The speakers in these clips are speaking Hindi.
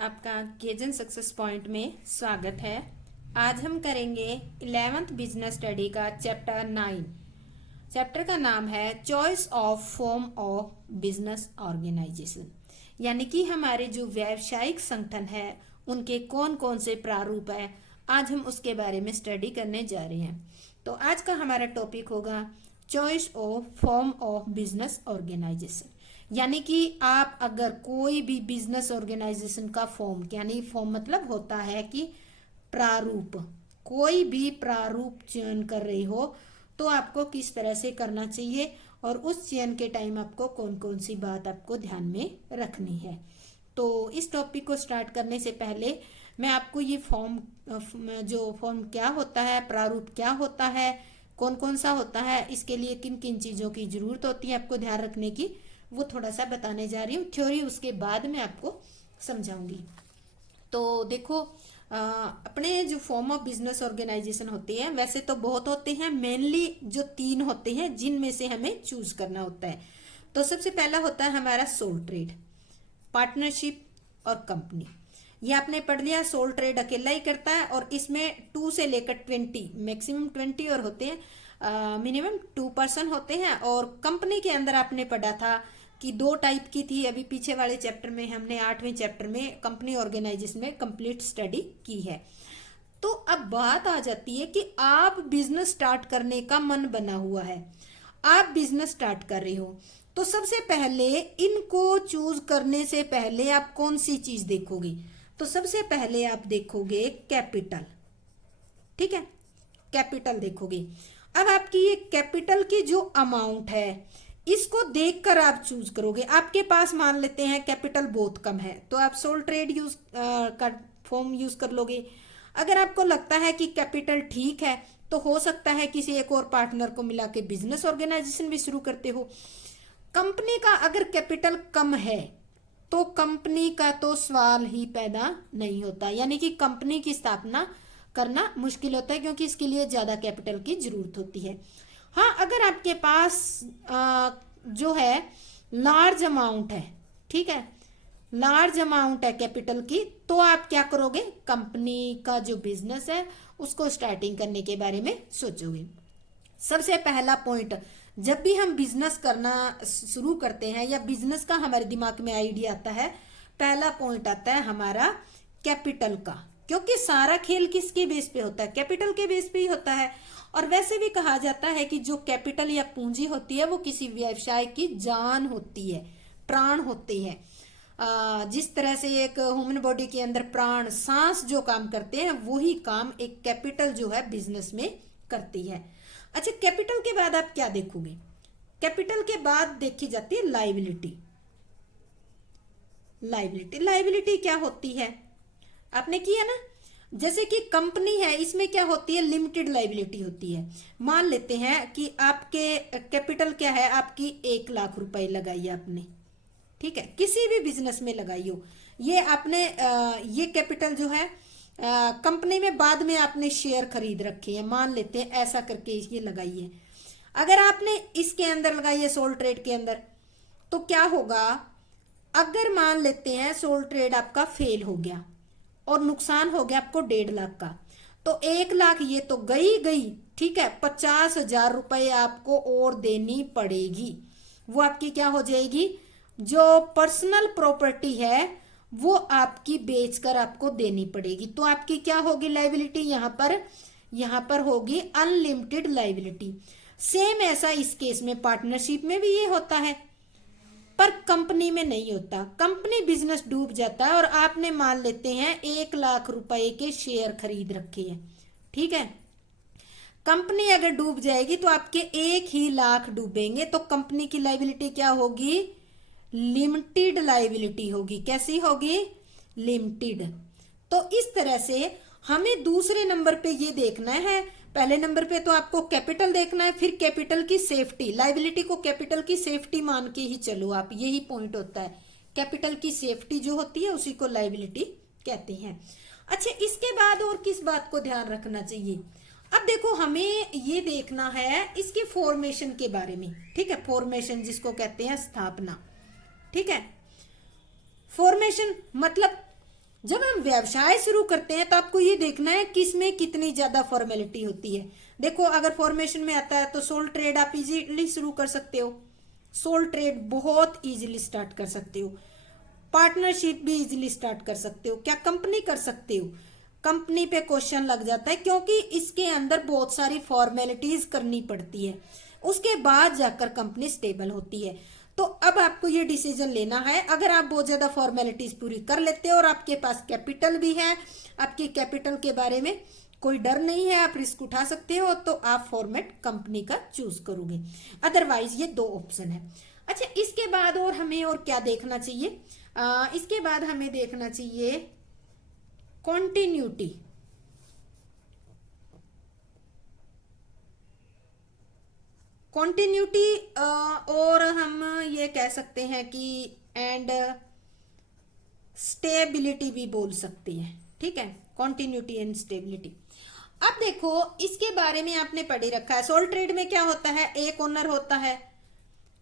आपका केजन सक्सेस पॉइंट में स्वागत है। आज हम करेंगे 11th बिजनेस स्टडी का चैप्टर 9। चैप्टर का नाम है choice of form of business organisation, यानी कि हमारे जो व्यावसायिक संगठन है उनके कौन कौन से प्रारूप है, आज हम उसके बारे में स्टडी करने जा रहे हैं। तो आज का हमारा टॉपिक होगा choice of form of business organisation, यानी कि आप अगर कोई भी बिजनेस ऑर्गेनाइजेशन का फॉर्म, यानी फॉर्म मतलब होता है कि प्रारूप, कोई भी प्रारूप चयन कर रही हो तो आपको किस तरह से करना चाहिए और उस चयन के टाइम आपको कौन कौन सी बात आपको ध्यान में रखनी है। तो इस टॉपिक को स्टार्ट करने से पहले मैं आपको ये फॉर्म क्या होता है, प्रारूप क्या होता है, कौन कौन सा होता है, इसके लिए किन किन चीज़ों की जरूरत होती है आपको ध्यान रखने की, वो थोड़ा सा बताने जा रही हूँ। थ्योरी उसके बाद में आपको समझाऊंगी। तो देखो, अपने जो फॉर्म ऑफ बिजनेस ऑर्गेनाइजेशन होते हैं वैसे तो बहुत होते हैं, मेनली जो 3 होते हैं जिनमें से हमें चूज करना होता है। तो सबसे पहला होता है हमारा सोल ट्रेड, पार्टनरशिप और कंपनी। ये आपने पढ़ लिया, सोल ट्रेड अकेला ही करता है और इसमें 2 से लेकर 20, मैक्सिमम 20 और होते हैं, मिनिमम 2 पर्सन होते हैं। और कंपनी के अंदर आपने पढ़ा था कि 2 टाइप की थी। अभी पीछे वाले चैप्टर में हमने 8वें चैप्टर में कंपनी ऑर्गेनाइजेशन में कंप्लीट स्टडी की है। तो अब बात आ जाती है कि आप बिजनेस स्टार्ट करने का मन बना हुआ है, आप बिजनेस स्टार्ट कर रहे हो, तो सबसे पहले इनको चूज करने से पहले आप कौन सी चीज देखोगे? तो सबसे पहले आप देखोगे कैपिटल, ठीक है, कैपिटल देखोगे। अब आपकी ये कैपिटल की जो अमाउंट है इसको देखकर आप चूज करोगे। आपके पास मान लेते हैं कैपिटल बहुत कम है तो आप सोल ट्रेड कर फॉर्म यूज कर लोगे। अगर आपको लगता है कि कैपिटल ठीक है तो हो सकता है किसी एक और पार्टनर को मिला के बिजनेस ऑर्गेनाइजेशन भी शुरू करते हो। कंपनी का अगर कैपिटल कम है तो कंपनी का तो सवाल ही पैदा नहीं होता, यानी कि कंपनी की स्थापना करना मुश्किल होता है क्योंकि इसके लिए ज्यादा कैपिटल की जरूरत होती है। हाँ, अगर आपके पास जो है लार्ज अमाउंट है, ठीक है, लार्ज अमाउंट है कैपिटल की, तो आप क्या करोगे? कंपनी का जो बिजनेस है उसको स्टार्टिंग करने के बारे में सोचोगे। सबसे पहला पॉइंट, जब भी हम बिजनेस करना शुरू करते हैं या बिजनेस का हमारे दिमाग में आइडिया आता है, पहला पॉइंट आता है हमारा कैपिटल का, क्योंकि सारा खेल किसके बेस पे होता है? कैपिटल के बेस पे ही होता है। और वैसे भी कहा जाता है कि जो कैपिटल या पूंजी होती है वो किसी व्यवसाय की जान होती है, प्राण होते हैं। जिस तरह से एक ह्यूमन बॉडी के अंदर प्राण, सांस जो काम करते हैं वही काम एक कैपिटल जो है बिजनेस में करती है। अच्छा, कैपिटल के बाद आप क्या देखोगे? कैपिटल के बाद देखी जाती है लाइबिलिटी। लाइबिलिटी क्या होती है? आपने किया ना, जैसे कि कंपनी है, इसमें क्या होती है? लिमिटेड लाइबिलिटी होती है। मान लेते हैं कि आपके कैपिटल क्या है, आपकी 1 लाख रुपए लगाई आपने, ठीक है, किसी भी बिजनेस में लगाई हो। ये आपने ये कैपिटल जो है कंपनी में बाद में आपने शेयर खरीद रखे हैं, मान लेते हैं ऐसा करके ये लगाई है। अगर आपने इसके अंदर लगाई है सोल ट्रेड के अंदर, तो क्या होगा? अगर मान लेते हैं सोल ट्रेड आपका फेल हो गया और नुकसान हो गया आपको 1.5 लाख का, तो 1 लाख ये तो गई, ठीक है, 50,000 रुपए आपको और देनी पड़ेगी। वो आपकी क्या हो जाएगी? जो पर्सनल प्रॉपर्टी है वो आपकी बेचकर आपको देनी पड़ेगी। तो आपकी क्या होगी लाइबिलिटी? यहाँ पर होगी अनलिमिटेड लाइबिलिटी। सेम ऐसा इस केस में पार्टनरशिप में भी ये होता है, पर कंपनी में नहीं होता। कंपनी बिजनेस डूब जाता है और आपने मान लेते हैं 1 लाख रुपए के शेयर खरीद रखे हैं, ठीक है, कंपनी अगर डूब जाएगी तो आपके 1 ही लाख डूबेंगे, तो कंपनी की लाइबिलिटी क्या होगी? लिमिटेड लाइबिलिटी होगी। कैसी होगी? लिमिटेड। तो इस तरह से हमें दूसरे नंबर पे ये देखना है। पहले नंबर पे तो आपको कैपिटल देखना है, फिर कैपिटल की सेफ्टी, लाइबिलिटी को कैपिटल की सेफ्टी मान के ही चलो आप, यही पॉइंट होता है। कैपिटल की सेफ्टी जो होती है उसी को लाइबिलिटी कहते हैं। अच्छा, इसके बाद और किस बात को ध्यान रखना चाहिए? अब देखो, हमें ये देखना है इसके फॉर्मेशन के बारे में, ठीक है, फॉर्मेशन जिसको कहते हैं स्थापना, ठीक है। फॉर्मेशन मतलब जब हम व्यवसाय शुरू करते हैं तो आपको ये देखना है कि इसमें कितनी ज्यादा फॉर्मेलिटी होती है। देखो, अगर फॉर्मेशन में आता है तो सोल ट्रेड आप इजीली शुरू कर सकते हो, सोल ट्रेड बहुत इजीली स्टार्ट कर सकते हो, पार्टनरशिप भी इजीली स्टार्ट कर सकते हो, क्या कंपनी कर सकते हो। कंपनी पे क्वेश्चन लग जाता है क्योंकि इसके अंदर बहुत सारी फॉर्मेलिटीज करनी पड़ती है, उसके बाद जाकर कंपनी स्टेबल होती है। तो अब आपको ये डिसीजन लेना है, अगर आप बहुत ज्यादा फॉर्मेलिटीज पूरी कर लेते हो और आपके पास कैपिटल भी है, आपकी कैपिटल के बारे में कोई डर नहीं है, आप रिस्क उठा सकते हो, तो आप फॉर्मेट कंपनी का चूज करोगे। अदरवाइज ये दो ऑप्शन है। अच्छा, इसके बाद और हमें और क्या देखना चाहिए? इसके बाद हमें देखना चाहिए कॉन्टिन्यूटी। कॉन्टिन्यूटी और हम ये कह सकते हैं कि एंड स्टेबिलिटी भी बोल सकते हैं, ठीक है, कॉन्टिन्यूटी एंड स्टेबिलिटी। अब देखो, इसके बारे में आपने पढ़ ही रखा है। सोल ट्रेड में क्या होता है, एक ओनर होता है,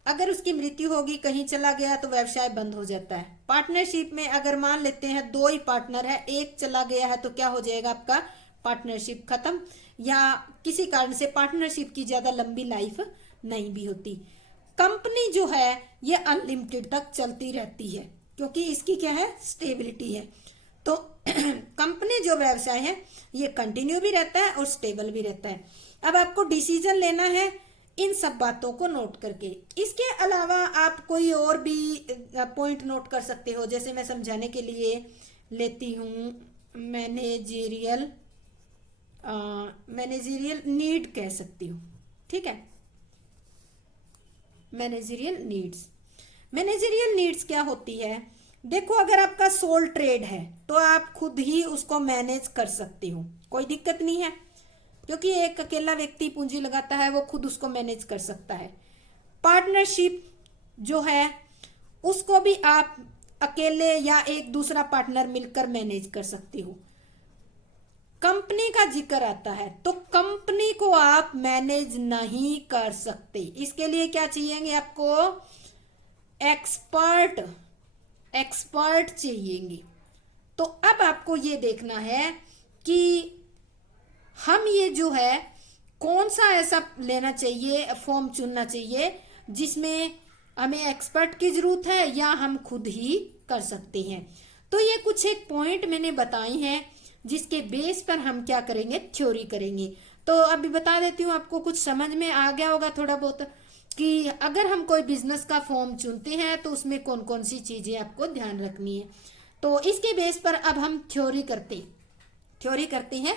अगर उसकी मृत्यु होगी, कहीं चला गया तो व्यवसाय बंद हो जाता है। पार्टनरशिप में अगर मान लेते हैं दो ही पार्टनर है, एक चला गया है तो क्या हो जाएगा, आपका पार्टनरशिप खत्म, या किसी कारण से पार्टनरशिप की ज्यादा लंबी लाइफ नहीं भी होती। कंपनी जो है ये अनलिमिटेड तक चलती रहती है क्योंकि इसकी क्या है, स्टेबिलिटी है। तो कंपनी जो व्यवसाय है ये कंटिन्यू भी रहता है और स्टेबल भी रहता है। अब आपको डिसीजन लेना है इन सब बातों को नोट करके। इसके अलावा आप कोई और भी पॉइंट नोट कर सकते हो, जैसे मैं समझाने के लिए लेती हूँ मैनेजेरियल नीड कह सकती हूँ, ठीक है, मैनेजेरियल नीड्स क्या होती है? देखो, अगर आपका सोल ट्रेड है तो आप खुद ही उसको मैनेज कर सकते हो, कोई दिक्कत नहीं है, क्योंकि एक अकेला व्यक्ति पूंजी लगाता है, वो खुद उसको मैनेज कर सकता है। पार्टनरशिप जो है उसको भी आप अकेले या एक दूसरा पार्टनर मिलकर मैनेज कर सकते हो। कंपनी का जिक्र आता है तो कंपनी को आप मैनेज नहीं कर सकते, इसके लिए क्या चाहिएंगे आपको, एक्सपर्ट चाहिएंगे। तो अब आपको ये देखना है कि हम ये जो है कौन सा ऐसा लेना चाहिए, फॉर्म चुनना चाहिए जिसमें हमें एक्सपर्ट की जरूरत है या हम खुद ही कर सकते हैं। तो ये कुछ एक पॉइंट मैंने बताए हैं जिसके बेस पर हम क्या करेंगे, थ्योरी करेंगे। तो अभी बता देती हूँ, आपको कुछ समझ में आ गया होगा थोड़ा बहुत कि अगर हम कोई बिजनेस का फॉर्म चुनते हैं तो उसमें कौन कौन सी चीजें आपको ध्यान रखनी है। तो इसके बेस पर अब हम थ्योरी करते हैं,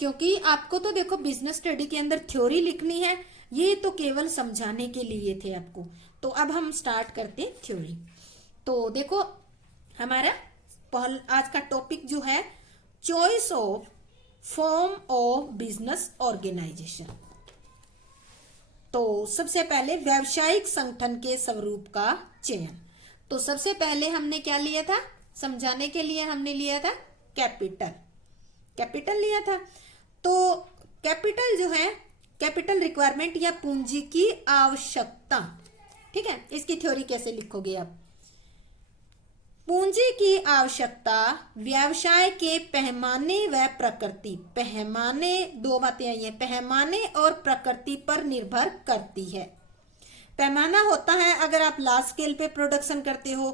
क्योंकि आपको तो देखो बिजनेस स्टडी के अंदर थ्योरी लिखनी है, ये तो केवल समझाने के लिए थे आपको। तो अब हम स्टार्ट करते हैं थ्योरी। तो देखो, हमारा आज का टॉपिक जो है choice of form of business organisation. तो सबसे पहले व्यावसायिक संगठन के स्वरूप का चयन। तो सबसे पहले हमने क्या लिया था, समझाने के लिए हमने लिया था कैपिटल लिया था। तो कैपिटल जो है, कैपिटल रिक्वायरमेंट या पूंजी की आवश्यकता, ठीक है, इसकी थ्योरी कैसे लिखोगे आप? पूंजी की आवश्यकता व्यवसाय के पैमाने व प्रकृति, पैमाने, दो बातें आई हैं, पैमाने और प्रकृति पर निर्भर करती है। पैमाना होता है अगर आप लार्ज स्केल पे प्रोडक्शन करते हो,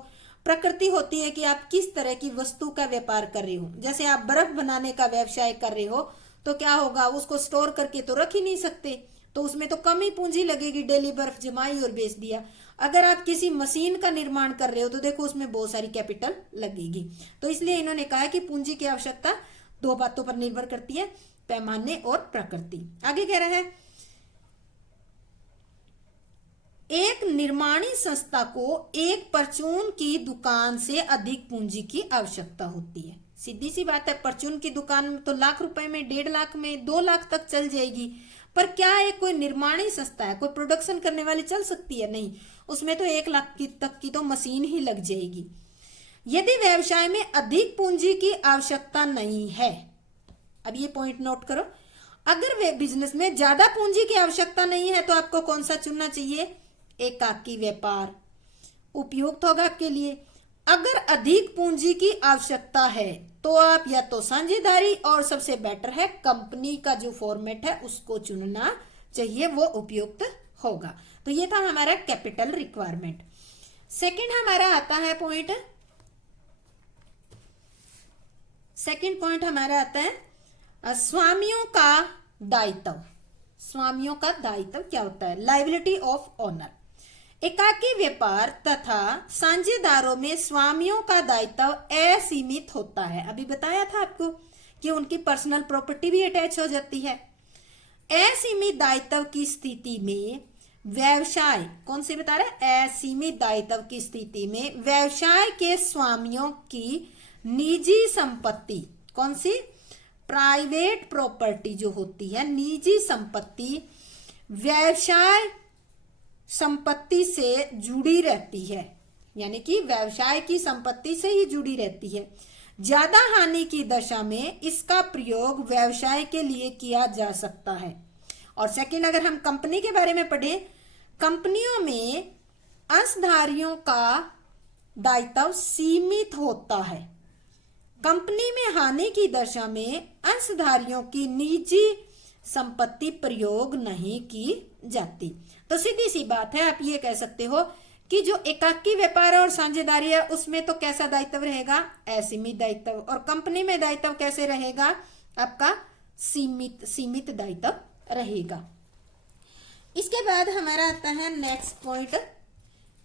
प्रकृति होती है कि आप किस तरह की वस्तु का व्यापार कर रहे हो। जैसे आप बर्फ बनाने का व्यवसाय कर रहे हो तो क्या होगा, उसको स्टोर करके तो रख ही नहीं सकते, तो उसमें तो कम ही पूंजी लगेगी, डेली बर्फ जमाई और बेच दिया। अगर आप किसी मशीन का निर्माण कर रहे हो तो देखो उसमें बहुत सारी कैपिटल लगेगी। तो इसलिए इन्होंने कहा है कि पूंजी की आवश्यकता दो बातों पर निर्भर करती है, पैमाने और प्रकृति। आगे कह रहा है, एक निर्माणी संस्था को एक परचून की दुकान से अधिक पूंजी की आवश्यकता होती है। सीधी सी बात है, परचून की दुकान तो लाख रुपए में, 1.5 लाख में, 2 लाख तक चल जाएगी। पर क्या है, कोई निर्माणी संस्था है, कोई प्रोडक्शन करने वाली चल सकती है? नहीं, उसमें तो 1 लाख तक की तो मशीन ही लग जाएगी। यदि व्यवसाय में अधिक पूंजी की आवश्यकता नहीं है, अब ये पॉइंट नोट करो, अगर बिजनेस में ज्यादा पूंजी की आवश्यकता नहीं है तो आपको कौन सा चुनना चाहिए? एकाकी व्यापार उपयुक्त होगा आपके लिए। अगर अधिक पूंजी की आवश्यकता है तो आप या तो साझेदारी और सबसे बेटर है कंपनी का जो फॉर्मेट है उसको चुनना चाहिए, वो उपयुक्त होगा। तो ये था हमारा कैपिटल रिक्वायरमेंट। सेकंड हमारा आता है पॉइंट, सेकंड पॉइंट हमारा आता है स्वामियों का दायित्व। स्वामियों का दायित्व क्या होता है? Liability of owner. एकाकी व्यापार तथा साझेदारों में स्वामियों का दायित्व असीमित होता है। अभी बताया था आपको कि उनकी पर्सनल प्रॉपर्टी भी अटैच हो जाती है। असीमित दायित्व की स्थिति में व्यवसाय, कौन सी बता रहे हैं? असीमित दायित्व की स्थिति में व्यवसाय के स्वामियों की निजी संपत्ति, कौन सी? प्राइवेट प्रॉपर्टी जो होती है, निजी संपत्ति व्यवसाय संपत्ति से जुड़ी रहती है, यानी कि व्यवसाय की संपत्ति से ही जुड़ी रहती है। ज्यादा हानि की दशा में इसका प्रयोग व्यवसाय के लिए किया जा सकता है। और सेकंड, अगर हम कंपनी के बारे में पढ़े, कंपनियों में अंशधारियों का दायित्व सीमित होता है। कंपनी में हानि की दशा में अंशधारियों की निजी संपत्ति प्रयोग नहीं की जाती। तो सीधी सी बात है, आप ये कह सकते हो कि जो एकाकी व्यापार और साझेदारी है उसमें तो कैसा दायित्व रहेगा? असीमित दायित्व। और कंपनी में दायित्व कैसे रहेगा? आपका सीमित दायित्व रहेगा। इसके बाद हमारा आता है नेक्स्ट पॉइंट,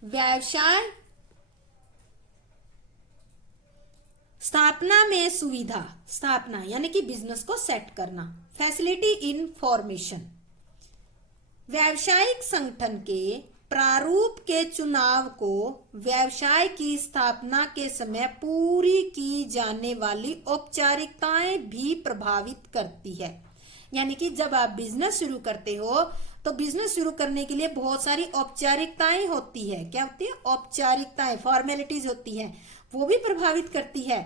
व्यवसाय स्थापना में सुविधा। स्थापना यानी कि बिजनेस को सेट करना। Facility in formation. व्यावसायिक संगठन के प्रारूप के चुनाव को व्यवसाय की स्थापना के समय पूरी की जाने वाली औपचारिकताएं भी प्रभावित करती है। यानी कि जब आप बिजनेस शुरू करते हो तो बिजनेस शुरू करने के लिए बहुत सारी औपचारिकताएं होती है। क्या होती है? औपचारिकताएं, फॉर्मेलिटीज होती है, वो भी प्रभावित करती है।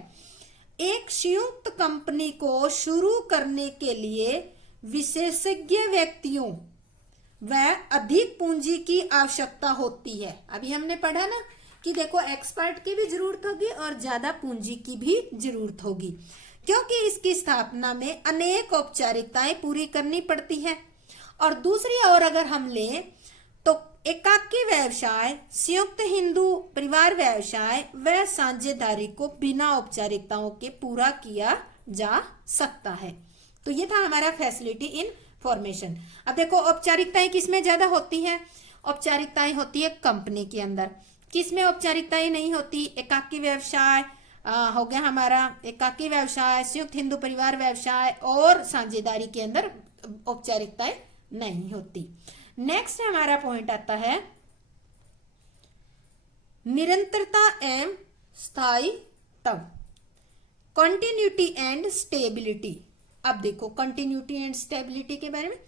एक संयुक्त कंपनी को शुरू करने के लिए विशेषज्ञ व्यक्तियों व अधिक पूंजी की आवश्यकता होती है। अभी हमने पढ़ा ना कि देखो एक्सपर्ट की भी जरूरत होगी और ज्यादा पूंजी की भी जरूरत होगी, क्योंकि इसकी स्थापना में अनेक औपचारिकताएं पूरी करनी पड़ती है। और दूसरी ओर अगर हम लें तो एकाकी व्यवसाय, संयुक्त हिंदू परिवार व्यवसाय व साझेदारी को बिना औपचारिकताओं के पूरा किया जा सकता है। तो ये था हमारा फैसिलिटी इन फॉर्मेशन। अब देखो औपचारिकताएं किसमें ज्यादा होती हैं? औपचारिकताएं होती है कंपनी के अंदर। किसमें औपचारिकताएं नहीं होती? एकाकी व्यवसाय हो गया हमारा, एकाकी व्यवसाय, संयुक्त हिंदू परिवार व्यवसाय और साझेदारी के अंदर औपचारिकताएं नहीं होती। नेक्स्ट हमारा पॉइंट आता है निरंतरता एवं स्थायित्व। Continuity and stability. अब देखो कंटिन्यूटी एंड स्टेबिलिटी के बारे में,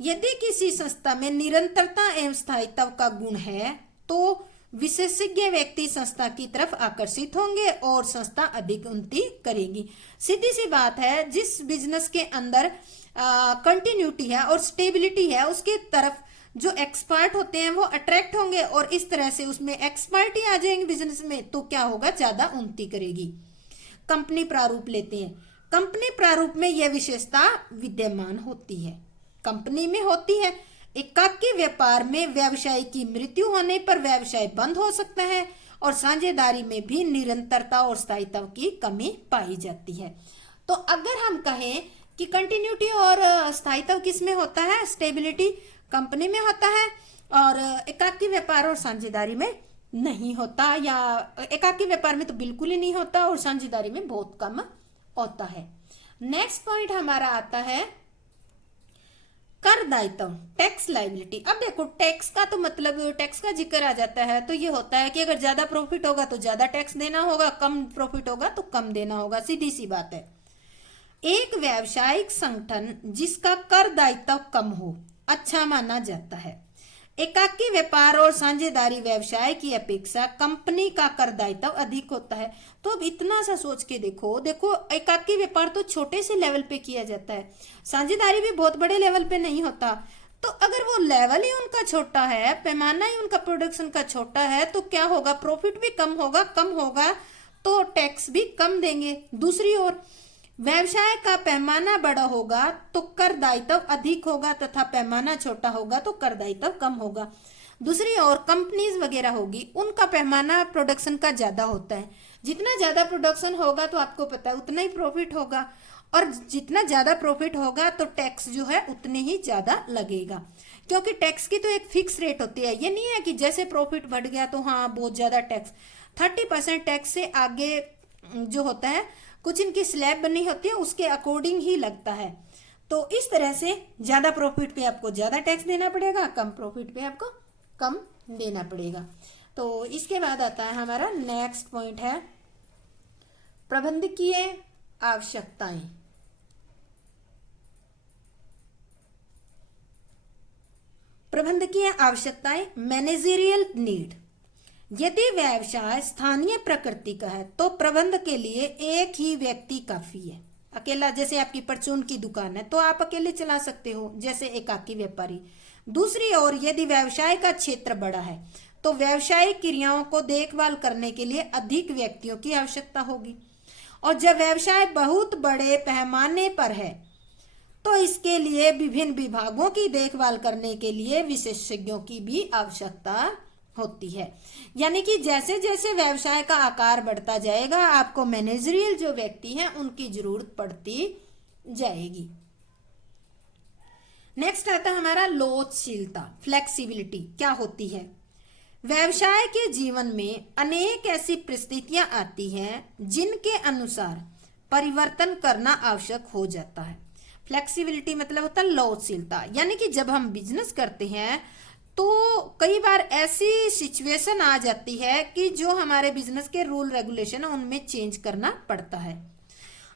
यदि किसी संस्था में निरंतरता एवं स्थायित्व का गुण है तो विशेषज्ञ व्यक्ति संस्था की तरफ आकर्षित होंगे और संस्था अधिक उन्नति करेगी। सीधी सी बात है, जिस बिजनेस के अंदर कंटिन्यूटी है और स्टेबिलिटी है उसके तरफ जो एक्सपर्ट होते हैं वो अट्रैक्ट होंगे और इस तरह से उसमें एक्सपर्ट ही आ जाएंगे बिजनेस में, तो क्या होगा? ज्यादा उन्नति करेगी। कंपनी प्रारूप लेते हैं, कंपनी प्रारूप में यह विशेषता विद्यमान होती है, कंपनी में होती है। एकाकी व्यापार में व्यवसाय की मृत्यु होने पर व्यवसाय बंद हो सकता है और साझेदारी में भी निरंतरता और स्थायित्व की कमी पाई जाती है। तो अगर हम कहें कि कंटिन्यूटी और स्थायित्व किसमें होता है? स्टेबिलिटी कंपनी में होता है और एकाकी व्यापार और साझेदारी में नहीं होता, या एकाकी व्यापार में तो बिल्कुल ही नहीं होता और साझेदारी में बहुत कम होता है। नेक्स्ट पॉइंट हमारा आता है कर दायित्व, टैक्स लायबिलिटी। अब देखो टैक्स का तो मतलब, टैक्स का जिक्र आ जाता है तो ये होता है कि अगर ज्यादा प्रॉफिट होगा तो ज्यादा टैक्स देना होगा, कम प्रॉफिट होगा तो कम देना होगा, सीधी सी बात है। एक व्यावसायिक संगठन जिसका कर दायित्व कम हो अच्छा माना जाता है। एकाकी व्यापार और साझेदारी व्यवसाय की अपेक्षा कंपनी का कर दायित्व अधिक होता है। तो अब इतना सा सोच के देखो एकाकी व्यापार तो छोटे से लेवल पे किया जाता है, साझेदारी भी बहुत बड़े लेवल पे नहीं होता, तो अगर वो लेवल ही उनका छोटा है, पैमाना ही उनका प्रोडक्शन का छोटा है, तो क्या होगा, प्रॉफिट भी कम होगा तो टैक्स भी कम देंगे। दूसरी ओर व्यवसाय का पैमाना बड़ा होगा तो कर दायित्व अधिक होगा तथा पैमाना छोटा होगा तो कर दायित्व कम होगा। दूसरी ओर कंपनीज वगैरह होगी, उनका पैमाना प्रोडक्शन का ज्यादा होता है, जितना ज्यादा प्रोडक्शन होगा तो आपको पता है उतना ही प्रॉफिट होगा, और जितना ज्यादा प्रॉफिट होगा तो टैक्स जो है उतने ही ज्यादा लगेगा, क्योंकि टैक्स की तो एक फिक्स रेट होती है। ये नहीं है कि जैसे प्रॉफिट बढ़ गया तो हाँ बहुत ज्यादा टैक्स, 30% टैक्स से आगे जो होता है, कुछ इनकी स्लैब बनी होती है उसके अकॉर्डिंग ही लगता है। तो इस तरह से ज्यादा प्रॉफिट पे आपको ज्यादा टैक्स देना पड़ेगा, कम प्रॉफिट पे आपको कम देना पड़ेगा। तो इसके बाद आता है हमारा नेक्स्ट पॉइंट है प्रबंधकीय आवश्यकताएं। प्रबंधकीय आवश्यकताएं, मैनेजरियल नीड। यदि व्यवसाय स्थानीय प्रकृति का है तो प्रबंध के लिए एक ही व्यक्ति काफी है। अकेला, जैसे आपकी परचून की दुकान है तो आप अकेले चला सकते हो, जैसे एकाकी व्यापारी। दूसरी ओर यदि व्यवसाय का क्षेत्र बड़ा है तो व्यवसायिक क्रियाओं को देखभाल करने के लिए अधिक व्यक्तियों की आवश्यकता होगी, और जब व्यवसाय बहुत बड़े पैमाने पर है तो इसके लिए विभिन्न विभागों की देखभाल करने के लिए विशेषज्ञों की भी आवश्यकता होती है। यानी कि जैसे जैसे व्यवसाय का आकार बढ़ता जाएगा आपको मैनेजरियल जो व्यक्ति हैं उनकी जरूरत पड़ती जाएगी। नेक्स्ट आता है हमारा लोचशीलता, फ्लेक्सिबिलिटी क्या होती है। व्यवसाय के जीवन में अनेक ऐसी परिस्थितियां आती हैं जिनके अनुसार परिवर्तन करना आवश्यक हो जाता है। फ्लेक्सिबिलिटी मतलब होता है लोचशीलता, यानी कि जब हम बिजनेस करते हैं तो कई बार ऐसी सिचुएशन आ जाती है कि जो हमारे बिजनेस के रूल रेगुलेशन है उनमें चेंज करना पड़ता है।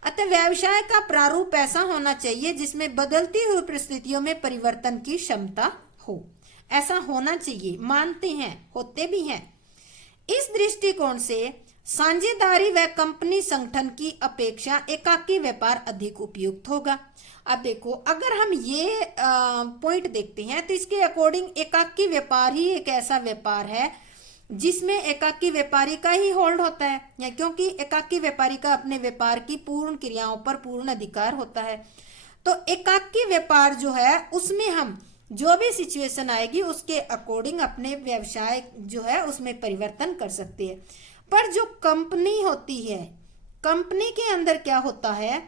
अतः व्यवसाय का प्रारूप ऐसा होना चाहिए जिसमें बदलती हुई परिस्थितियों में परिवर्तन की क्षमता हो। ऐसा होना चाहिए, मानते हैं, होते भी हैं। इस दृष्टिकोण से साझेदारी व कंपनी संगठन की अपेक्षा एकाकी व्यापार अधिक उपयुक्त होगा। अब देखो, अगर हम ये पॉइंट देखते हैं तो इसके अकॉर्डिंग एकाकी व्यापार ही एक ऐसा व्यापार है जिसमें एकाकी व्यापारी का ही होल्ड होता है, या क्योंकि एकाकी व्यापारी का अपने व्यापार की पूर्ण क्रियाओं पर पूर्ण अधिकार होता है। तो एकाकी व्यापार जो है उसमें हम जो भी सिचुएशन आएगी उसके अकॉर्डिंग अपने व्यवसाय जो है उसमें परिवर्तन कर सकते हैं। पर जो कंपनी होती है, कंपनी के अंदर क्या होता है,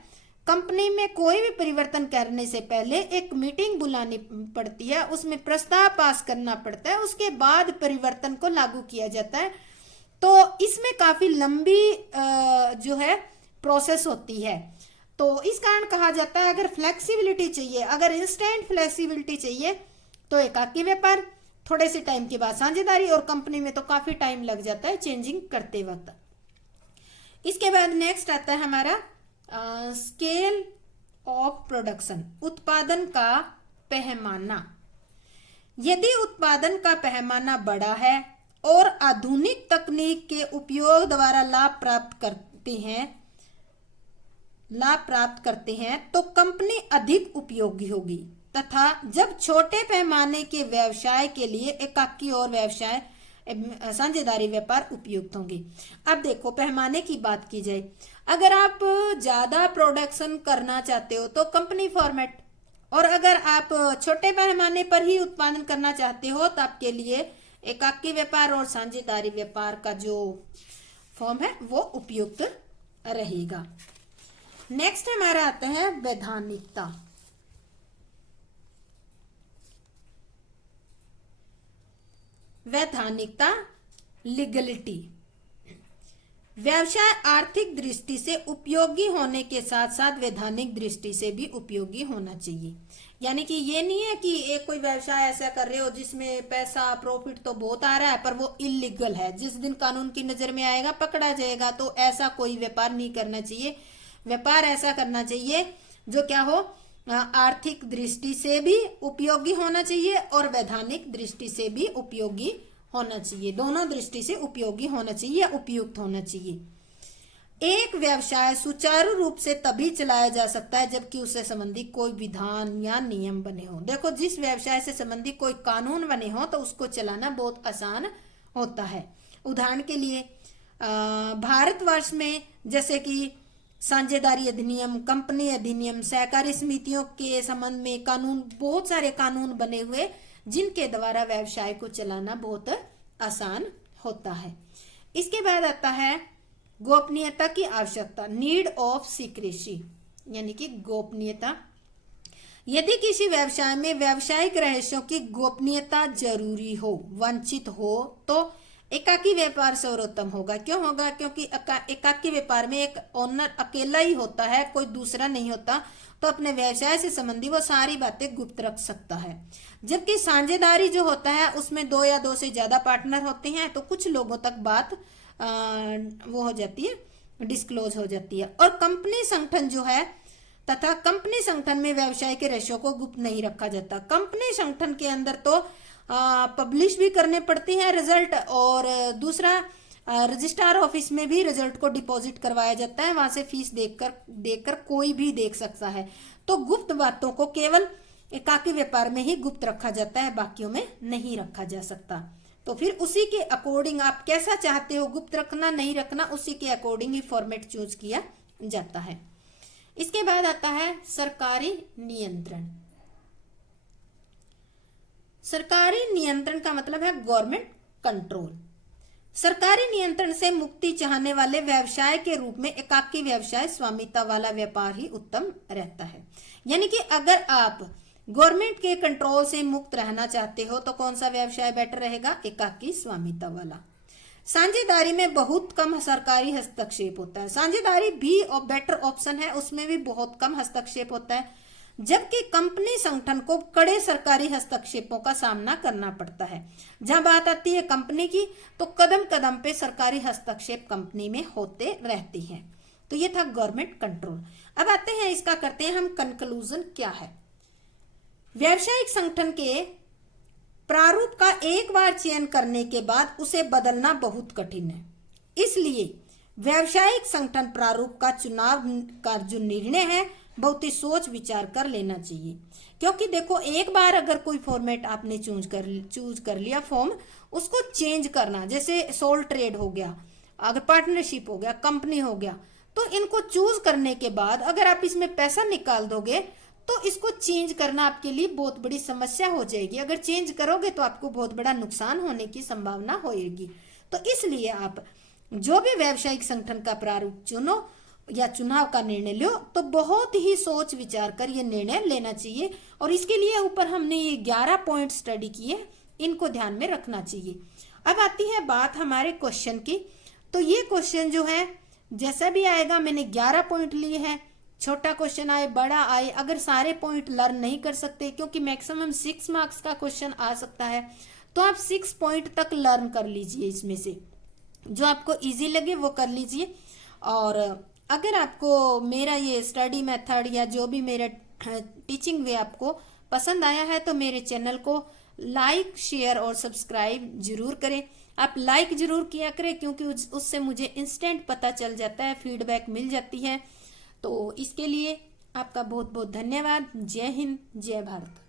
कंपनी में कोई भी परिवर्तन करने से पहले एक मीटिंग बुलानी पड़ती है, उसमें प्रस्ताव पास करना पड़ता है, उसके बाद परिवर्तन को लागू किया जाता है। तो इसमें काफी लंबी जो है प्रोसेस होती है। तो इस कारण कहा जाता है अगर फ्लेक्सिबिलिटी चाहिए, अगर इंस्टेंट फ्लेक्सिबिलिटी चाहिए तो एकाकी व्यापार, थोड़े से टाइम के बाद साझेदारी, और कंपनी में तो काफी टाइम लग जाता है चेंजिंग करते वक्त। इसके बाद नेक्स्ट आता है हमारा स्केल ऑफ प्रोडक्शन, उत्पादन का पैमाना। यदि उत्पादन का पैमाना बड़ा है और आधुनिक तकनीक के उपयोग द्वारा लाभ प्राप्त करते हैं तो कंपनी अधिक उपयोगी होगी, तथा जब छोटे पैमाने के व्यवसाय के लिए एकाकी और व्यवसाय साझेदारी व्यापार उपयुक्त होंगे। अब देखो, पैमाने की बात की जाए, अगर आप ज्यादा प्रोडक्शन करना चाहते हो तो कंपनी फॉर्मेट, और अगर आप छोटे पैमाने पर ही उत्पादन करना चाहते हो तो आपके लिए एकाकी व्यापार और साझेदारी व्यापार का जो फॉर्म है वो उपयुक्त रहेगा। नेक्स्ट हमारा आता है वैधानिकता। वैधानिकता, लीगलिटी। व्यवसाय आर्थिक दृष्टि से उपयोगी होने के साथ साथ वैधानिक दृष्टि से भी उपयोगी होना चाहिए। यानी कि ये नहीं है कि एक कोई व्यवसाय ऐसा कर रहे हो जिसमें पैसा प्रॉफिट तो बहुत आ रहा है पर वो इलीगल है, जिस दिन कानून की नजर में आएगा पकड़ा जाएगा। तो ऐसा कोई व्यापार नहीं करना चाहिए। व्यापार ऐसा करना चाहिए जो क्या हो, आर्थिक दृष्टि से भी उपयोगी होना चाहिए और वैधानिक दृष्टि से भी उपयोगी होना चाहिए। दोनों दृष्टि से उपयोगी होना चाहिए या उपयुक्त होना चाहिए। एक व्यवसाय सुचारू रूप से तभी चलाया जा सकता है जबकि उससे संबंधी कोई विधान या नियम बने हो। देखो, जिस व्यवसाय से संबंधी कोई कानून बने हो तो उसको चलाना बहुत आसान होता है। उदाहरण के लिए भारतवर्ष में जैसे कि साझेदारी अधिनियम, कंपनी अधिनियम, सहकारी समितियों के संबंध में कानून, बहुत सारे कानून बने हुए जिनके द्वारा व्यवसाय को चलाना बहुत आसान होता है। इसके बाद आता है गोपनीयता की आवश्यकता, नीड ऑफ सीक्रेसी, यानी कि गोपनीयता। यदि किसी व्यवसाय में व्यावसायिक रहस्यों की गोपनीयता जरूरी हो, वंचित हो, तो एकाकी व्यापार सर्वोत्तम होगा। क्यों होगा? क्योंकि एकाकी व्यापार में एक ओनर अकेला ही होता है, कोई दूसरा नहीं होता, तो अपने व्यवसाय से संबंधी वो सारी बातें गुप्त रख सकता है। जबकि साझेदारी जो होता है उसमें 2 या 2 से ज्यादा पार्टनर होते हैं, तो कुछ लोगों तक बात वो हो जाती है, डिस्क्लोज हो जाती है। और कंपनी संगठन जो है तथा कंपनी संगठन में व्यवसाय के रहस्यों को गुप्त नहीं रखा जाता। कंपनी संगठन के अंदर तो पब्लिश भी करने पड़ती हैं रिजल्ट, और दूसरा रजिस्ट्रार ऑफिस में भी रिजल्ट को डिपॉजिट करवाया जाता है, वहां से फीस देकर कोई भी देख सकता है। तो गुप्त बातों को केवल एकाकी व्यापार में ही गुप्त रखा जाता है, बाकियों में नहीं रखा जा सकता। तो फिर उसी के अकॉर्डिंग आप कैसा चाहते हो गुप्त रखना नहीं रखना, उसी के अकॉर्डिंग ही फॉर्मेट चूज किया जाता है। इसके बाद आता है सरकारी नियंत्रण। सरकारी नियंत्रण का मतलब है गवर्नमेंट कंट्रोल। सरकारी नियंत्रण से मुक्ति चाहने वाले व्यवसाय के रूप में एकाकी व्यवसाय, स्वामित्व वाला व्यापार ही उत्तम रहता है। यानी कि अगर आप गवर्नमेंट के कंट्रोल से मुक्त रहना चाहते हो तो कौन सा व्यवसाय बेटर रहेगा? एकाकी स्वामित्व वाला। साझेदारी में बहुत कम सरकारी हस्तक्षेप होता है। साझेदारी भी और बेटर ऑप्शन है, उसमें भी बहुत कम हस्तक्षेप होता है, जबकि कंपनी संगठन को कड़े सरकारी हस्तक्षेपों का सामना करना पड़ता है। जहां बात आती है कंपनी की, तो कदम कदम पे सरकारी हस्तक्षेप कंपनी में होते रहती है। तो ये था गवर्नमेंट कंट्रोल। अब आते हैं, इसका करते हैं हम कंक्लूजन क्या है। व्यावसायिक संगठन के प्रारूप का एक बार चयन करने के बाद उसे बदलना बहुत कठिन है। इसलिए व्यावसायिक संगठन प्रारूप का चुनाव का जो निर्णय है बहुत ही सोच विचार कर लेना चाहिए। क्योंकि देखो, एक बार अगर कोई फॉर्मेट आपने चूज कर लिया फॉर्म, उसको चेंज करना, जैसे सोल ट्रेड हो गया, अगर पार्टनरशिप हो गया, कंपनी हो गया, तो इनको चूज करने के बाद अगर आप इसमें पैसा निकाल दोगे तो इसको चेंज करना आपके लिए बहुत बड़ी समस्या हो जाएगी। अगर चेंज करोगे तो आपको बहुत बड़ा नुकसान होने की संभावना होगी। तो इसलिए आप जो भी व्यावसायिक संगठन का प्रारूप चुनो या चुनाव का निर्णय लो, तो बहुत ही सोच विचार कर ये निर्णय लेना चाहिए। और इसके लिए ऊपर हमने ये 11 पॉइंट स्टडी किए, इनको ध्यान में रखना चाहिए। अब आती है बात हमारे क्वेश्चन की। तो ये क्वेश्चन जो है जैसा भी आएगा, मैंने 11 पॉइंट लिए हैं, छोटा क्वेश्चन आए बड़ा आए, अगर सारे पॉइंट लर्न नहीं कर सकते, क्योंकि मैक्सिमम 6 मार्क्स का क्वेश्चन आ सकता है, तो आप 6 पॉइंट तक लर्न कर लीजिए। इसमें से जो आपको इजी लगे वो कर लीजिए। और अगर आपको मेरा ये स्टडी मेथड या जो भी मेरा टीचिंग वे आपको पसंद आया है, तो मेरे चैनल को लाइक, शेयर और सब्सक्राइब जरूर करें। आप लाइक जरूर किया करें, क्योंकि उससे मुझे इंस्टेंट पता चल जाता है, फीडबैक मिल जाती है। तो इसके लिए आपका बहुत बहुत धन्यवाद। जय हिंद, जय भारत।